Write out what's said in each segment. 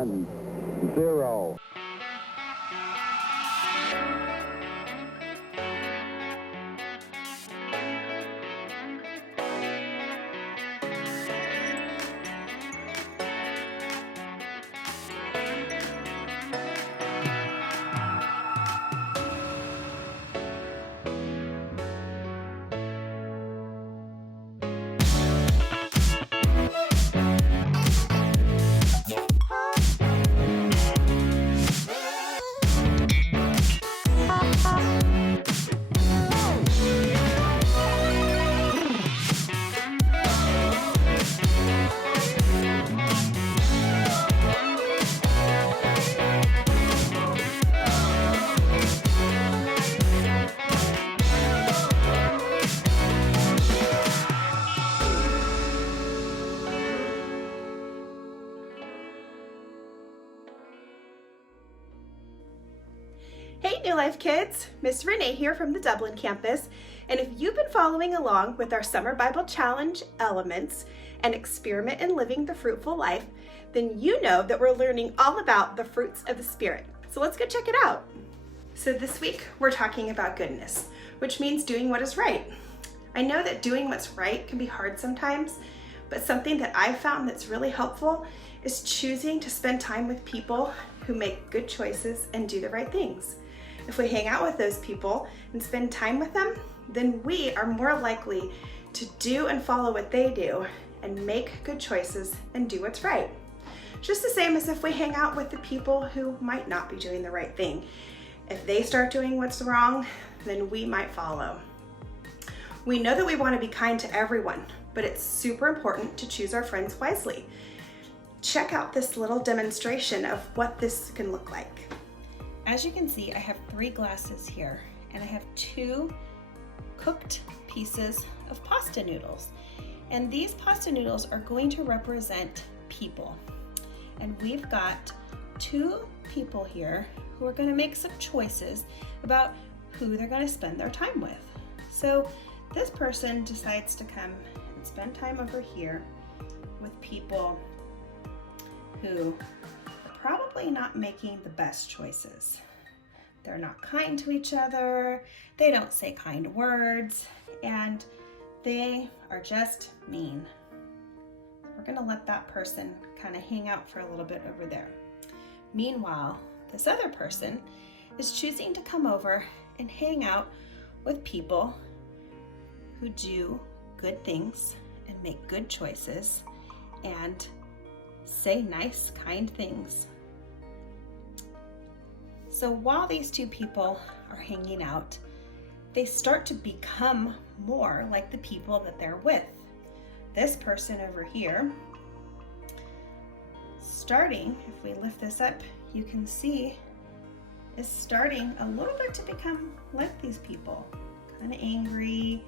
1, 0. Hey New Life kids, Miss Renee here from the Dublin campus, and if you've been following along with our Summer Bible Challenge elements and experiment in living the fruitful life, then you know that we're learning all about the fruits of the Spirit. So let's go check it out. So this week we're talking about goodness, which means doing what is right. I know that doing what's right can be hard sometimes, but something that I've found that's really helpful is choosing to spend time with people who make good choices and do the right things. If we hang out with those people and spend time with them, then we are more likely to do and follow what they do and make good choices and do what's right. Just the same as if we hang out with the people who might not be doing the right thing. If they start doing what's wrong, then we might follow. We know that we want to be kind to everyone, but it's super important to choose our friends wisely. Check out this little demonstration of what this can look like. As you can see, I have 3 glasses here, and I have 2 cooked pieces of pasta noodles. And these pasta noodles are going to represent people. And we've got 2 people here who are going to make some choices about who they're going to spend their time with. So this person decides to come and spend time over here with people who are probably not making the best choices. They're not kind to each other, they don't say kind words, and they are just mean. We're gonna let that person kind of hang out for a little bit over there. Meanwhile, this other person is choosing to come over and hang out with people who do good things and make good choices and say nice, kind things. So while these 2 people are hanging out, they start to become more like the people that they're with. This person over here, starting, if we lift this up, you can see, is starting a little bit to become like these people. Kind of angry,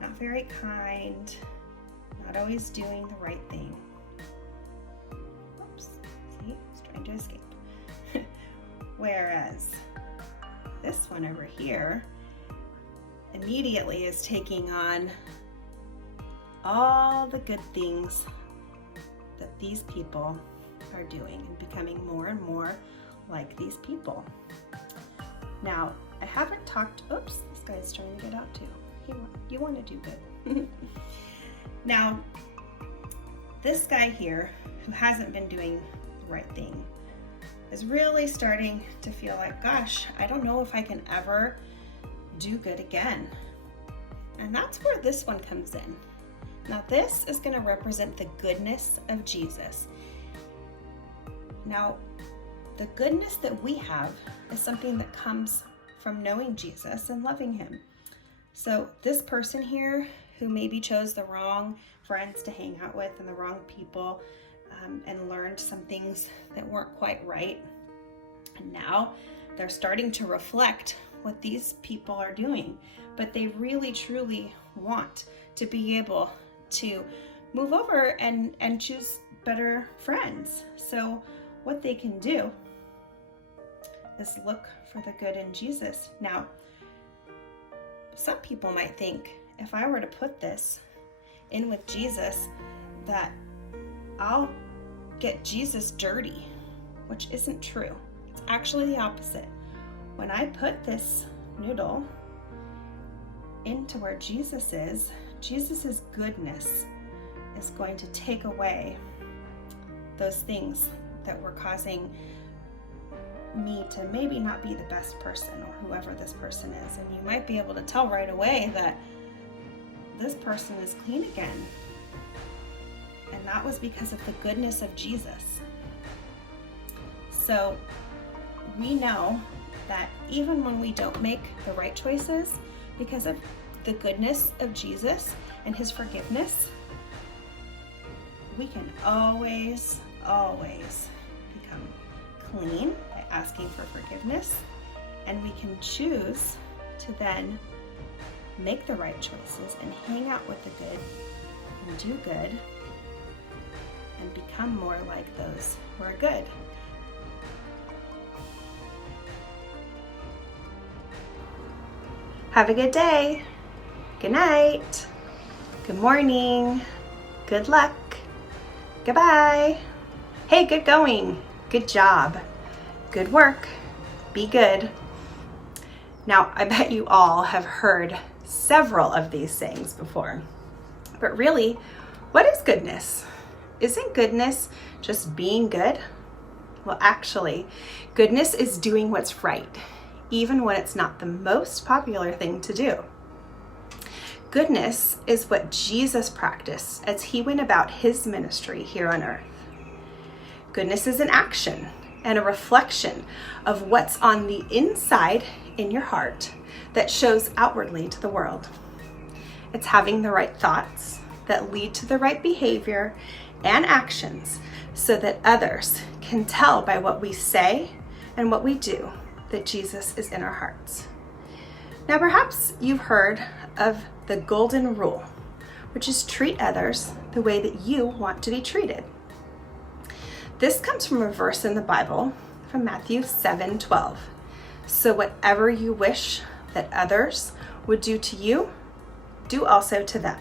not very kind, not always doing the right thing. Oops, see, he's trying to escape. Whereas this one over here immediately is taking on all the good things that these people are doing and becoming more and more like these people. Now, I haven't talked, oops, this guy's trying to get out too. You want to do good. Now, this guy here who hasn't been doing the right thing is really starting to feel like, gosh, I don't know if I can ever do good again. And that's where this one comes in. Now this is going to represent the goodness of Jesus. Now, the goodness that we have is something that comes from knowing Jesus and loving him. So this person here who maybe chose the wrong friends to hang out with and the wrong people, and learned some things that weren't quite right. And now they're starting to reflect what these people are doing, but they really truly want to be able to move over and choose better friends. So what they can do is look for the good in Jesus. Now, some people might think, if I were to put this in with Jesus, that I'll get Jesus dirty which isn't true. It's actually the opposite. When I put this noodle into where Jesus is, Jesus's goodness is going to take away those things that were causing me to maybe not be the best person, or whoever this person is. And you might be able to tell right away that this person is clean again. And that was because of the goodness of Jesus. So we know that even when we don't make the right choices, because of the goodness of Jesus and his forgiveness, we can always become clean by asking for forgiveness, and we can choose to then make the right choices and hang out with the good and do good and become more like those who are good. Have a good day. Good night. Good morning. Good luck. Goodbye. Hey, good going. Good job. Good work. Be good. Now, I bet you all have heard several of these sayings before. But really, what is goodness? Isn't goodness just being good? Well, actually, goodness is doing what's right, even when it's not the most popular thing to do. Goodness is what Jesus practiced as he went about his ministry here on earth. Goodness is an action and a reflection of what's on the inside in your heart that shows outwardly to the world. It's having the right thoughts that lead to the right behavior and actions so that others can tell by what we say and what we do that Jesus is in our hearts. Now, perhaps you've heard of the golden rule, which is treat others the way that you want to be treated. This comes from a verse in the Bible from Matthew 7:12. So whatever you wish that others would do to you, do also to them.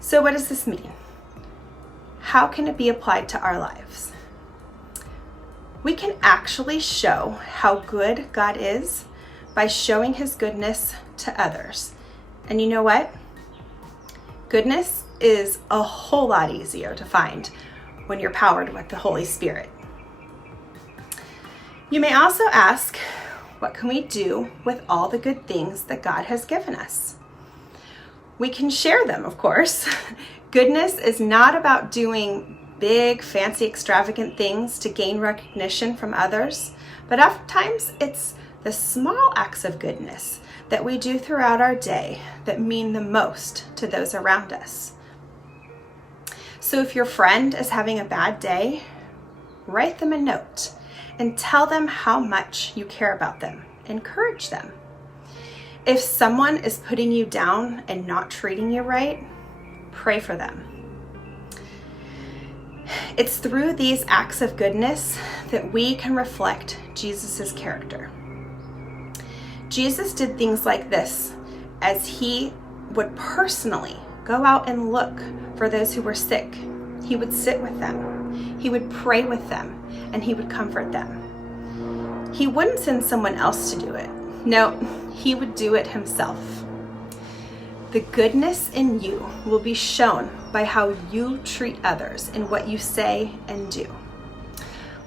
So what does this mean? How can it be applied to our lives? We can actually show how good God is by showing his goodness to others. And you know what? Goodness is a whole lot easier to find when you're powered with the Holy Spirit. You may also ask, what can we do with all the good things that God has given us? We can share them, of course. Goodness is not about doing big, fancy, extravagant things to gain recognition from others, but oftentimes it's the small acts of goodness that we do throughout our day that mean the most to those around us. So if your friend is having a bad day, write them a note and tell them how much you care about them. Encourage them. If someone is putting you down and not treating you right, pray for them. It's through these acts of goodness that we can reflect Jesus' character. Jesus did things like this as he would personally go out and look for those who were sick. He would sit with them. He would pray with them, and he would comfort them. He wouldn't send someone else to do it. No, he would do it himself. The goodness in you will be shown by how you treat others in what you say and do.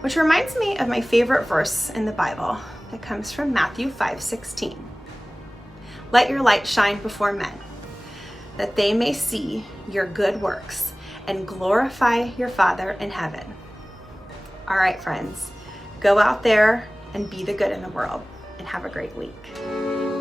Which reminds me of my favorite verse in the Bible that comes from Matthew 5:16. Let your light shine before men, that they may see your good works and glorify your Father in heaven. All right, friends, go out there and be the good in the world, and have a great week.